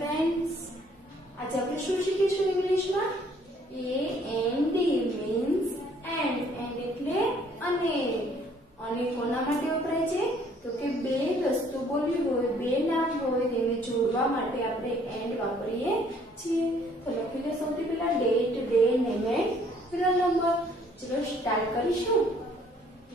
friends, आज આપણે શું શીખીશું ઇંગ્લિશમાં? A N D means and એટલે અને. અને કોના માટે વપરાય છે? તો કે બે વસ્તુ બોલવી હોય, બે નામ હોય તેને જોડવા માટે આપણે and વાપરીએ છીએ. તો લખી લે સૌથી પહેલા date, day, name and roll number. ચલો સ્ટાર્ટ કરીશું.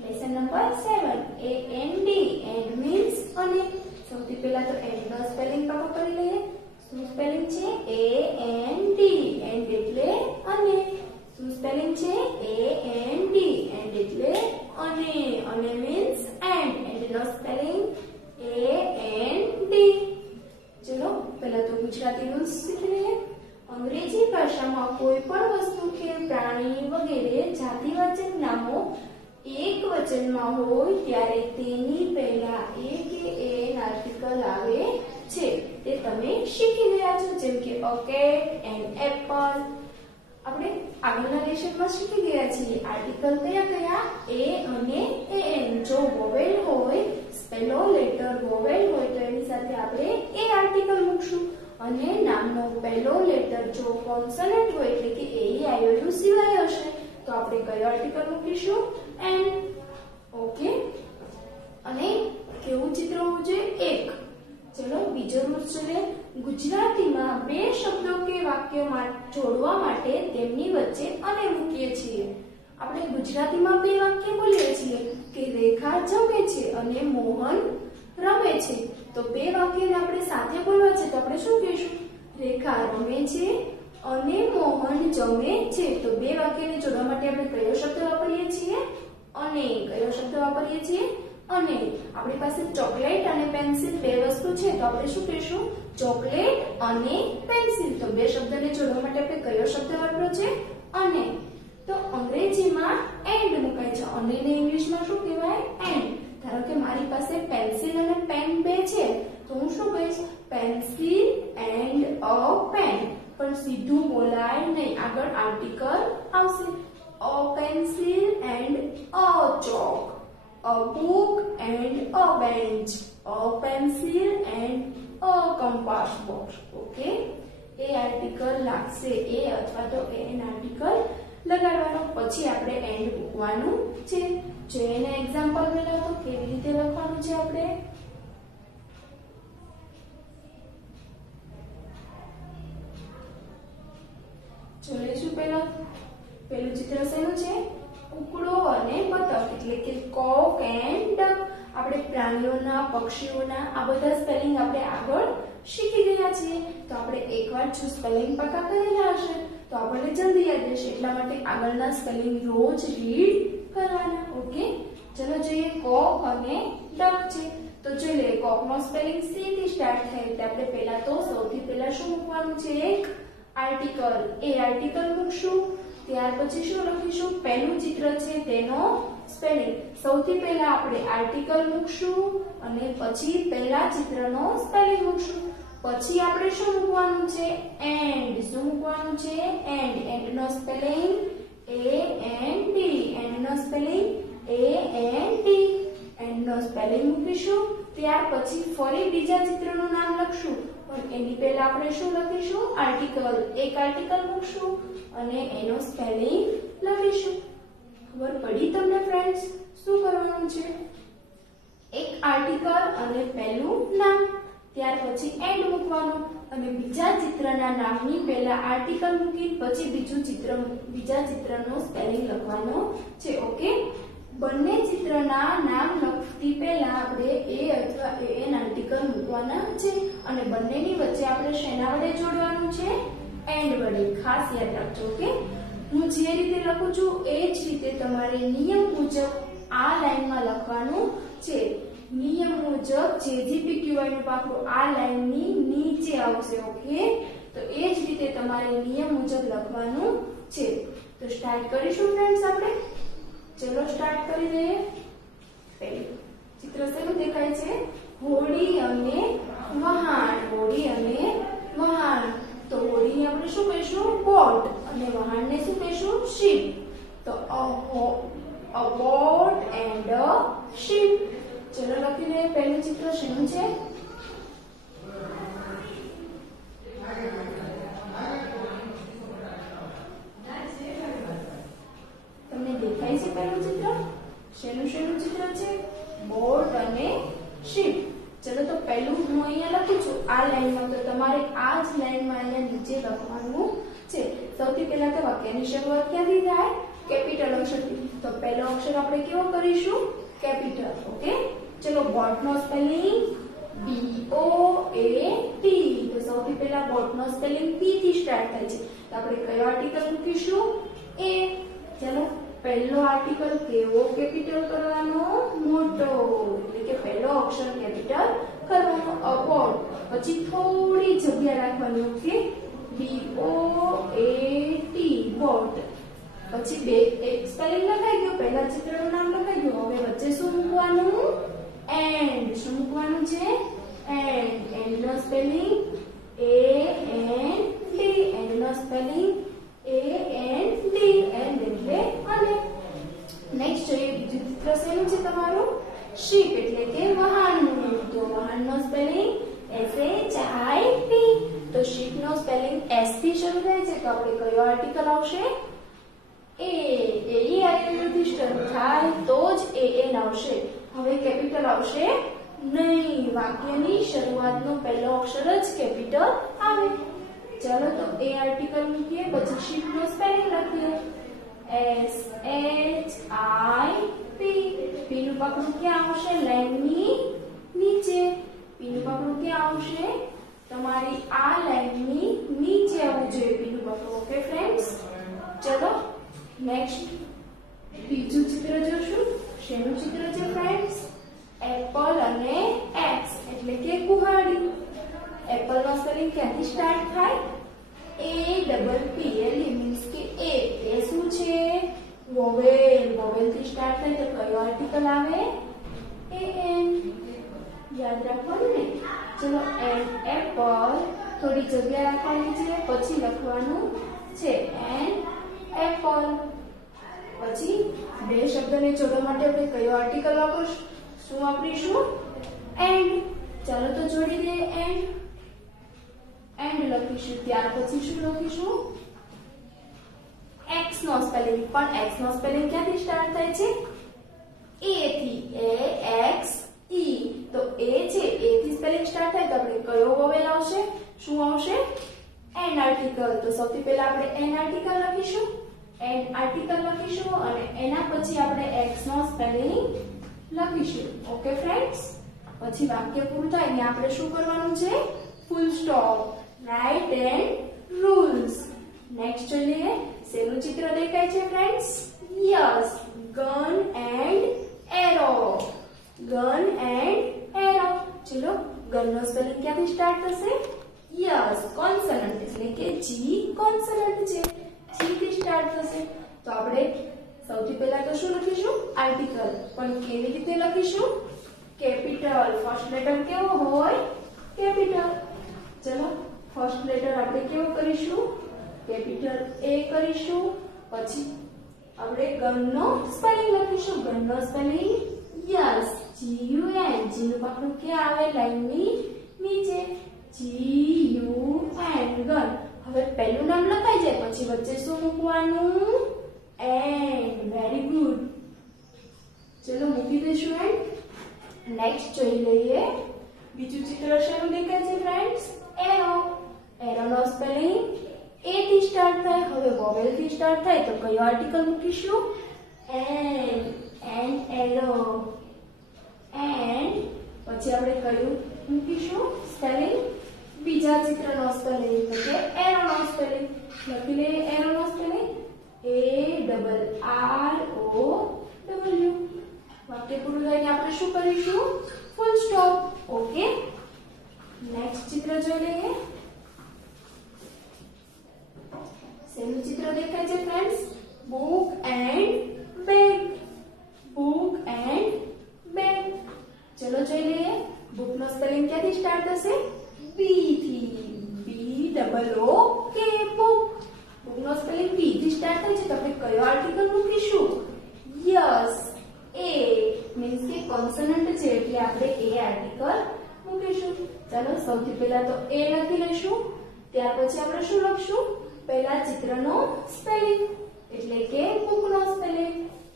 Lesson number 7 A N D and means અને. સૌથી પહેલા તો and નો સ્પેલિંગ પાકો કરી લઈએ. શું સ્પેલિંગ છે? A N D and એટલે અને. શું સ્પેલિંગ છે? A N D and એટલે અને. અને means and નો સ્પેલિંગ A N D. ચલો પહેલા તો ગુજરાતી રૂલ્સ શીખી લઈએ. અંગ્રેજી ભાષામાં કોઈ પણ વસ્તુ કે પ્રાણી વગેરે જાતિવાચક નામો એક વચનમાં હોય ત્યારે તેની પહેલા એ કે એન આર્ટિકલ આવે છે. તે તમે શીખી ગયા છો, જેમ કે a cat and apple. આપણે આગળના લેસનમાં શીખી ગયા છીએ આર્ટિકલ કયા કયા? એ અને એન. જો વોવેલ હોય, પહેલો લેટર વોવેલ હોય તો એની સાથે આપણે એ આર્ટિકલ મૂકશું. અને નામનો પહેલો લેટર જો કોન્સોનન્ટ હોય એટલે કે એ આઈઓયુ સિવાય હશે તો આપણે કયો આર્ટિકલ મૂકીશું? એન. ઓકે. અને કેવું ચિત્ર હોવું જોઈએ? એક. ચલો બીજો રૂલ છે, ગુજરાતીમાં બે શબ્દો કે વાક્યોમાં જોડવા માટે તેમની વચ્ચે અને મૂકીએ છીએ. આપણે ગુજરાતીમાં બે વાક્ય બોલીએ છીએ કે રેખા જમે છે અને મોહન રમે છે. તો બે વાક્યને આપણે સાથે બોલવા છે તો આપણે શું કહીશું? રેખા રમે છે અને મોહન જમે છે. તો બે વાક્યને જોડવા માટે આપણે કયો શબ્દ વાપરીએ છીએ? અને. કયો શબ્દ વાપરીએ છીએ? અને. આપણી પાસે ચોકલેટ અને પેન્સિલ બે વસ્તુ છે તો આપણે શું કહીશું? ચોકલેટ અને પેન્સિલ. તો બે શબ્દને જોડવા માટે આપણે કયો શબ્દ વાપર્યો છે? અને. તો અંગ્રેજીમાં એન્ડ મુકાય છે. અને ને ઇંગ્લિશમાં શું કહેવાય? એન્ડ. ધારો કે મારી પાસે પેન્સિલ અને પેન બે છે તો હું શું કહીશ? Pencil and a pen. પણ સીધું બોલાય નહીં, આગળ આર્ટિકલ આવશે. A pencil and a chalk. A book and a bench. A pencil and a compass box. Okay? A article લાગશે, એ અથવા તો એન આર્ટિકલ લગાડવાનો, પછી આપણે એન્ડ મૂકવાનું છે. જો એને એક્ઝામ્પલ મેળવો તો કેવી રીતે લખવાનું છે આપણે? જોઈશું પહેલા. પહેલું ચિત્ર શેનું છે? કુકડો અને બતક એટલે કે કોક એન્ડ ડક. આપણે પ્રાણીઓના, પક્ષીઓના આ બધા સ્પેલિંગ આપણે આગળ શીખી ગયા છીએ. તો આપણે એકવાર જો સ્પેલિંગ પાકા કરેલા હશે તો આપણને જલ્દી યાદ રહેશે. એટલા માટે આગળના સ્પેલિંગ રોજ રીડ કરવાના. ઓકે. ચલો જોઈએ કોક અને ડક છે. તો જોઈ લે, કોકનો સ્પેલિંગ સી થી સ્ટાર્ટ થાય એટલે આપણે પહેલા તો સૌથી પહેલા શું મૂકવાનું છે? એક આર્ટિકલ. એ આર્ટિકલ મૂકશું. ત્યાર પછી શું લખીશું? પહેલું ચિત્ર છે તેનો સ્પેલિંગ. સૌથી પહેલા આપણે આર્ટિકલ મૂકશું અને પછી પહેલા ચિત્રનો સ્પેલિંગ મૂકશું. પછી આપણે શું મૂકવાનું છે? એન્ડ. શું મૂકવાનું છે? એન્ડ. એન્ડ નો spelling A N D. And નો spelling A N D. And નો સ્પેલિંગ મૂકીશું. ત્યાર પછી ફરી બીજા ચિત્રનું નામ લખશું, પણ એની પહેલા આપણે શું લખીશું? આર્ટિકલ. એક આર્ટિકલ મૂકશું અને એનો સ્પેલિંગ લખીશું. ખબર પડી તમને ફ્રેન્ડ્સ? શું કરવાનું છે? એક આર્ટિકલ અને પહેલું નામ. ત્યાર પછી એન્ડ મૂકવાનું અને બીજા ચિત્રના નામની પહેલા આર્ટિકલ મૂકી પછી બીજા ચિત્રનો સ્પેલિંગ લખવાનો છે. ઓકે. બંને ચિત્રના નામ લખતી પહેલા આપણે એ અથવા એન આર્ટિકલ મૂકવાના છે અને બંનેની વચ્ચે આપણે શેના વડે જોડવાનું છે? એન્ડ વડે. ખાસ યાદ રાખજો. ઓકે. હું જે રીતે લખું છું એ જ રીતે તમારે નિયમ મુજબ આ લાઈનમાં લખવાનું છે. નિયમ મુજબ JGPQI નું પાકું આ લાઈનની નીચે આવશે. ઓકે. તો એ જ રીતે તમારે નિયમ મુજબ લખવાનું છે. તો સ્ટાર્ટ કરીશું ફ્રેન્ડ્સ આપણે. ચલો સ્ટાર્ટ કરી દઈએ. પહેલું ચિત્ર શેનું દેખાય છે? હોડી અને વહાણ. હોડી અને વહાણ. તો હોડીને આપણે શું કહીશું? બોટ. અને વહાણને શું કહીશું? શિપ. તો a boat and a ship. ચલો લખી લઈએ. પહેલું ચિત્ર શેનું છે? શીપ. ચલો તો પહેલું હું અહીંયા લખું છું આ લાઈનમાં, તો તમારે આ જ લાઈનમાં અહીંયા નીચે લખવાનું છે. સૌથી પહેલા તો વાક્યની શરૂઆત ક્યાંથી થાય? કેપિટલ અક્ષરથી. તો પહેલો અક્ષર આપણે કેવો કરીશું? કેપિટલ. ઓકે, ચલો બોટનો સ્પેલિંગ BOAT. તો સૌથી પહેલા બોટનો સ્પેલિંગ P થી સ્ટાર્ટ થાય છે, તો આપણે કયો આર્ટિકલ મૂકીશું? A. ચલો પહેલો આર્ટિકલ કેવો કેપિટલ કરવાનો? મોટો, એટલે કે પહેલો અક્ષર કેપિટલ કરવાનો. અબોટ. પછી થોડી જગ્યા રાખવાની. Okay, BOAT boat. પછી બે એક સ્પેલિંગ લખાઈ ગયો, પહેલા ચિત્રનું નામ લખાઈ ગયું. હવે વચ્ચે શું મૂકવાનું? એન્ડ. શું મૂકવાનું છે? એન્ડ. એન્ડ નો સ્પેલિંગ AND. એન્ડ નો સ્પેલિંગ AND. એન્ડ એટલે અને. નેક્સ્ટ જોઈએ બીજું ચિત્ર શેનું છે તમારું? શીપ એટલે કે વાહનનું. તો વાહનનો સ્પેલિંગ SHIP. તો શીપ નો સ્પેલિંગ S થી શરૂ થાય છે, તો આપણે કયો આર્ટિકલ આવશે? A. AEIOUથી શરૂ થાય તો જ AN આવશે. હવે કેપિટલ આવશે નહીં. વાક્યની શરૂઆતનો પહેલો અક્ષર જ કેપિટલ આવે. ચાલો તો એ આર્ટિકલ મૂકીએ, પછી શીપ નો સ્પેલિંગ લખીએ SHIP. P નું પકડું ક્યાં આવશે? લાઈનની નીચે. P નું પકડું ક્યાં આવશે? તમારી આ લાઈનની નીચે આવવું જોઈએ P નું પકડું. ઓકે ફ્રેન્ડ્સ, ચલો નેક્સ્ટ બીજું ચિત્ર જોશું. શેનું ચિત્ર છે ફ્રેન્ડ્સ? એપલ અને X એટલે કે કુહાડી. એપલ નો સ્પેલિંગ ક્યાંથી સ્ટાર્ટ થાય? APPLE મીન્સ કે A. એ શું છે? વોવેલ. વોવેલ થી સ્ટાર્ટ થાય તો કયો આર્ટિકલ આવે? AN. યાદ રાખવાનું ને. ચલો એન્ડ એપલ. થોડી જગ્યા રાખવાની છે, પછી લખવાનું છે એન્ડ એપલ. પછી બે શબ્દને જોડવા માટે આપણે કયો આર્ટિકલ વાપરીશું? શું વાપરીશું? એન્ડ. ચાલો તો જોડી દે એન્ડ. એન્ડ લખીશું. ત્યાર પછી શું લખીશું? X નો સ્પેલિંગ. પણ X નો સ્પેલિંગ ક્યાંથી સ્ટાર્ટ થાય છે? A થી. AXE. તો A છે, A થી સ્પેલિંગ સ્ટાર્ટ થાય તો આપણે કયો વોવેલ આવશે? શું આવશે? An article. તો સૌથી પહેલા આપણે એન આર્ટિકલ લખીશું. એન આર્ટિકલ લખીશું અને એના પછી આપણે X નો સ્પેલિંગ લખીશું. ઓકે ફ્રેન્ડ્સ, પછી વાક્ય પૂરું થાય ને આપણે શું કરવાનું છે? Full stop. Right and rules. Next જોઈએ. શેનું ચિત્ર દેખાય છે friends? Yes, gun and arrow. Gun and arrow. ચલો ગન નો સ્પેલિંગ ક્યાંથી સ્ટાર્ટ થશે? યસ, કોન્સનન્ટ એટલે કે G કોન્સનન્ટ છે, G થી સ્ટાર્ટ થશે. તો આપણે સૌથી પહેલા તો શું લખીશું? આર્ટિકલ. પણ કેવી રીતે લખીશું? કેપિટલ. ફર્સ્ટ લેટર કેવો હોય? કેપિટલ. ચલો ફર્સ્ટ લેટર આપણે કેવો કરીશું? કેપિટલ A કરીશું. પછી આપણે ગન નો સ્પેલિંગ લખીશું. ગન નો સ્પેલિંગ યસ, GUN. G નું પકડું ક્યાં આવે? લાઈનની નીચે. GUN gun. હવે પહેલું નામ લખાઈ જાય પછી વચ્ચે શું મૂકવાનું? એન્ડ. Very good. ચલો મૂકી દઈશું એન્ડ. નેક્સ્ટ જોઈ લઈએ. બીજું ચિત્ર શેનું દેખાય છે ફ્રેન્ડ્સ? એરો. એરો નો સ્પેલિંગ A થી સ્ટાર્ટ થાય. હવે વોવેલ થી સ્ટાર્ટ થાય તો કયો આર્ટિકલ મૂકીશું? એન્ડ. And arrow. એન્ડ પછી આપણે કયું મૂકીશું સ્પેલિંગ? બીજા ચિત્રનો સ્પેલિંગ એટલે કે એરો નો સ્પેલિંગ. લખી લઈએ એરો નો સ્પેલિંગ ARROW. વાક્ય પૂરું થઈને આપણે શું કરીશું? Full stop. ઓકે, નેક્સ્ટ ચિત્ર જોઈ લઈએ. શેનું ચિત્ર દેખાય છે friends? Book and bag. Book and bag. ચલો જોઈ લઈએ. બુક નો સ્પેલિંગ ક્યાંથી સ્ટાર્ટ થશે? B થી. BOOK. બુક. બુક નો સ્પેલિંગ B થી સ્ટાર્ટ થાય છે તો આપણે કયો આર્ટિકલ મૂકીશું? Yes, A. મીન્સ કે કોન્સનન્ટ છે એટલે આપણે A આર્ટિકલ મૂકીશું. ચાલો સૌથી પહેલા તો A લખી લઈશું. ત્યાર પછી આપણે શું લખશું? પહેલા ચિત્રનો સ્પેલિંગ એટલે કે બુક નો સ્પેલિંગ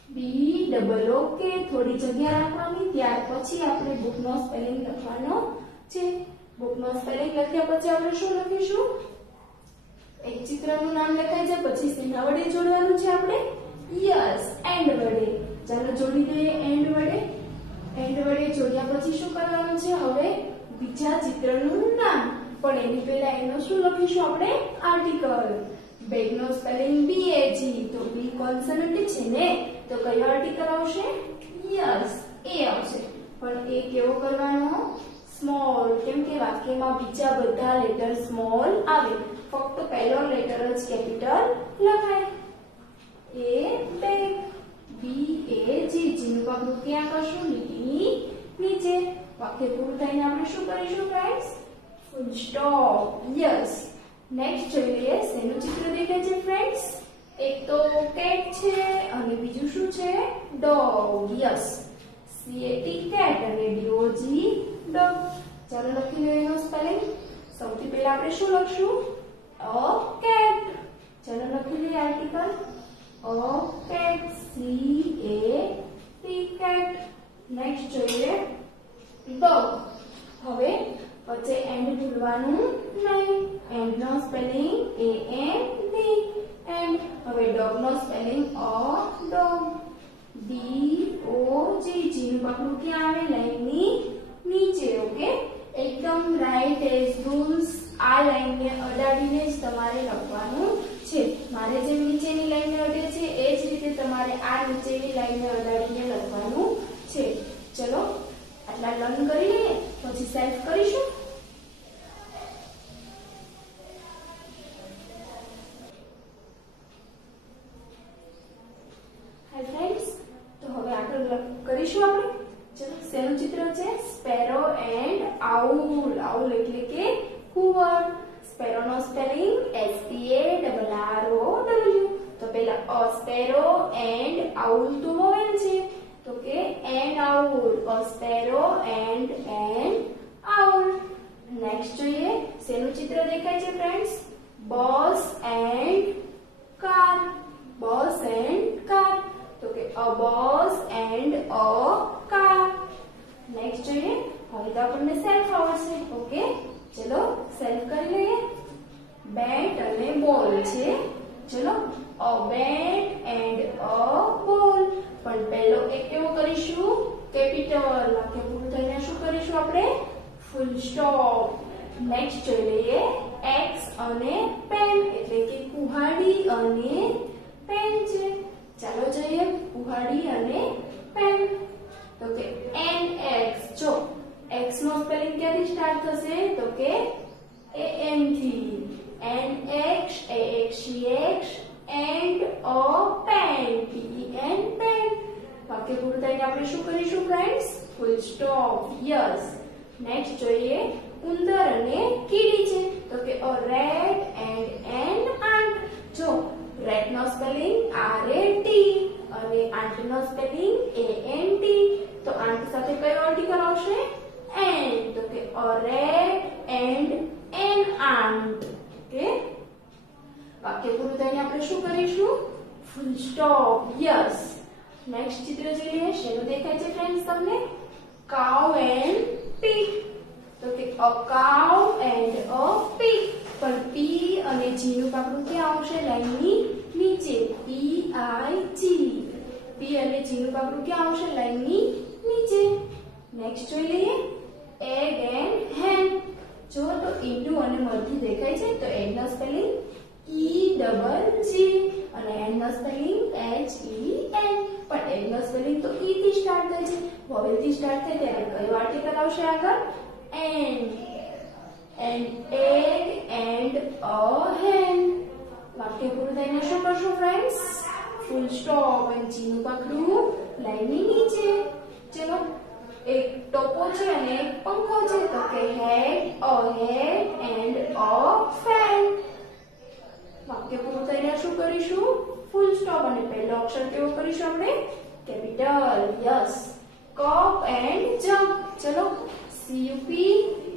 BOOK થોડી જગ્યા રાખવાની ત્યાર પછી આપણે બુક નો સ્પેલિંગ લખવાનો છે બુક નો સ્પેલિંગ લખ્યા પછી આપણે શું લખીશું એક ચિત્રનું નામ લખાય છે પછી શેના વડે જોડવાનું છે આપણે યસ એન્ડ વડે ચાલો જોડી દઈએ એન્ડ વડે જોડ્યા પછી શું કરવાનું છે હવે બીજા ચિત્રનું નામ પણ એની પહેલા એનો શું લખીશું આપણે આર્ટિકલ બેગ નો સ્પેલિંગ BAG તો બી કોન્સોનન્ટ છે ને તો કયો આર્ટિકલ આવશે યસ એ આવશે પણ એ કેવો કરવાનો સ્મોલ કેમ કે વાક્યમાં બીજા બધા લેટર સ્મોલ આવે ફક્ત પહેલો લેટર જ કેપિટલ લખાય એ બેગ BAG જીનું પગલું ક્યાં કરશું લીટીની નીચે વાક્ય પૂરું થઈને આપણે શું કરીશું ગાઈસ ફૂલ સ્ટોપ યસ નેક્સ્ટ જોઈએ શેનું ચિત્ર દેખાય છે ફ્રેન્ડ્સ એક તો કેટ છે અને બીજું શું છે ડોગ યસ CAT કેટ અને DOG ડોગ ચાલો લખી લઈએ એનો સ્પેલિંગ સૌથી પહેલા આપણે શું લખશું અ કેટ ચાલો લખી લઈએ article a cat CAT cat next જોઈએ ડોગ હવે પછી એન્ડ ભૂલવાનું નહીં એન્ડ નો સ્પેલિંગ AND એન્ડ હવે ડોગ નો સ્પેલિંગ અ ડોગ DOG જીનું પગલું ક્યાં આવે લાઈનની નીચે ઓકે એકદમ રાઈટ એઝ રૂલ્સ આ લાઈનને અડાડીને જ તમારે લખવાનું છે મારે જેમ નીચેની લાઈનને અડે છે એ જ રીતે તમારે આ નીચેની લાઈનને અડાડીને લખવાનું છે ચલો આટલા લર્ન કરી લઈએ પછી સેલ્ફ કરીશું કરીશું આપણે ચલો શેનું ચિત્ર છે સ્પેરો એન્ડ આઉલ આઉલ એટલે કે કુવર સ્પેરો નો સ્પેલિંગ SPARROW તો પહેલા અ સ્પેરો એન્ડ આઉલ તો વોવેલ છે તો કે and owl a sparrow and owl next જોઈએ શેનું ચિત્ર દેખાય છે ફ્રેન્ડ્સ બસ એન્ડ કાર તો કે a bus and a car next જોઈએ હવે તો આપણને સેલ્ફ આવડશે ઓકે ચલો સેલ્ફ કરી લઈએ બેટ અને બોલ છે ચલો a bat and a ball પણ પહેલો એક કેવો કરીશું કેપિટલ વાક્ય પૂરું થઈને શું કરીશું આપણે ફૂલ સ્ટોપ નેક્સ્ટ જોઈ લઈએ x અને પેન એટલે કે કુહાડી અને પેન છે ચાલો જોઈએ કુહાડી અને પેન તો કે NX જો x નો સ્પેલિંગ ક્યાંથી સ્ટાર્ટ થશે તો કે AN થી NX AXX and a pen PEN pen વાક્ય પૂરું થઈને આપણે શું કરીશું friends full stop yes next જોઈએ ઉંદર અને કીડી છે તો કે a rat and an ant જો રેટ નો સ્પેલિંગ RAT અને આંટ નો સ્પેલિંગ ANT તો આંટ સાથે કયો આર્ટિકલ આવશે એન્ડ તો કે a rat and an ant okay વાક્ય પૂરું થઈને આપણે શું કરીશું ફૂલ સ્ટોપ યસ નેક્સ્ટ ચિત્ર જોઈએ શેનું દેખાય છે ફ્રેન્ડ્સ તમને cow and pig તો કે a cow and a pig પણ P અને G નું પાકડું ક્યાં આવશે લાઈનની નીચે PIG P અને G નું પાકડું ક્યાં આવશે લાઈનની નીચે નેક્સ્ટ જોઈ લઈએ egg and hen જો તો ઈંડુ અને મરઘી દેખાય છે તો egg નો સ્પેલિંગ EGG અને hen નો સ્પેલિંગ HEN પણ egg નો સ્પેલિંગ તો E થી સ્ટાર્ટ થાય છે વોવેલ થી સ્ટાર્ટ થાય ત્યારે કયો આર્ટિકલ આવશે આગળ and egg and a hen વાક્ય પૂરું થઈને શું કરશું ફ્રેન્ડ્સ ફૂલ સ્ટોપ અને G નું પકડું લાઈનની નીચે ચલો એક ટોપો છે અને એક પંખો છે તો કે head and a fan વાક્ય પૂરું થઈને શું કરીશું ફૂલ સ્ટોપ અને પહેલો અક્ષર કેવો કરીશું આપણે capital yes cup and jug ચલો CUP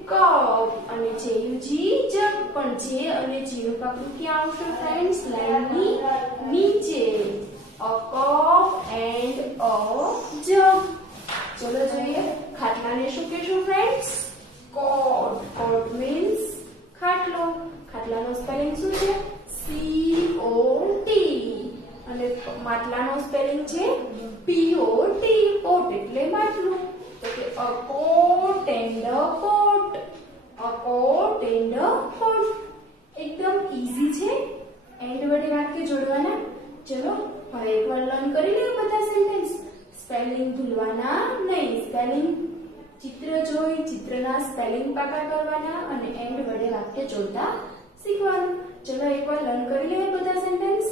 cup અને JUG jug પણ J અને G નું પાકું ક્યાં આવશે ફ્રેન્ડ્સ લાઈનની નીચે a cup and a jug. ચલો જોઈએ ખાટલાને શું કહેશું ફ્રેન્ડ્સ? કોટ. કોટ મીન્સ ખાટલો. ખાટલાનો સ્પેલિંગ શું છે? COT. અને માટલાનો સ્પેલિંગ છે POT. પોટ એટલે માટલું. તો કે a coat and a pot. a coat and a pot. એકદમ ઈઝી છે. એન્ડ વડે વાક્ય જોડવાના. ચલો હવે એકવાર લર્ન કરી લે બધા સેન્ટેન્સ. સ્પેલિંગ ભૂલવાના નહીં. સ્પેલિંગ ચિત્ર જોઈ ચિત્રના સ્પેલિંગ પાકા કરવાના અને એન્ડ વડે વાક્ય જોડતા શીખવાનું. ચલો એકવાર લર્ન કરી લે બધા સેન્ટેન્સ.